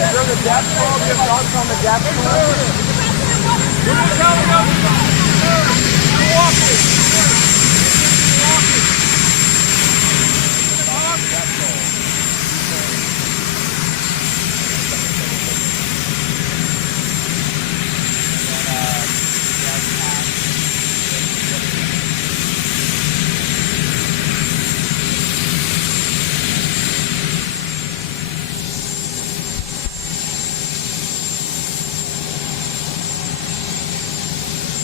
Is there the death toll? Do you have thoughts on the death toll?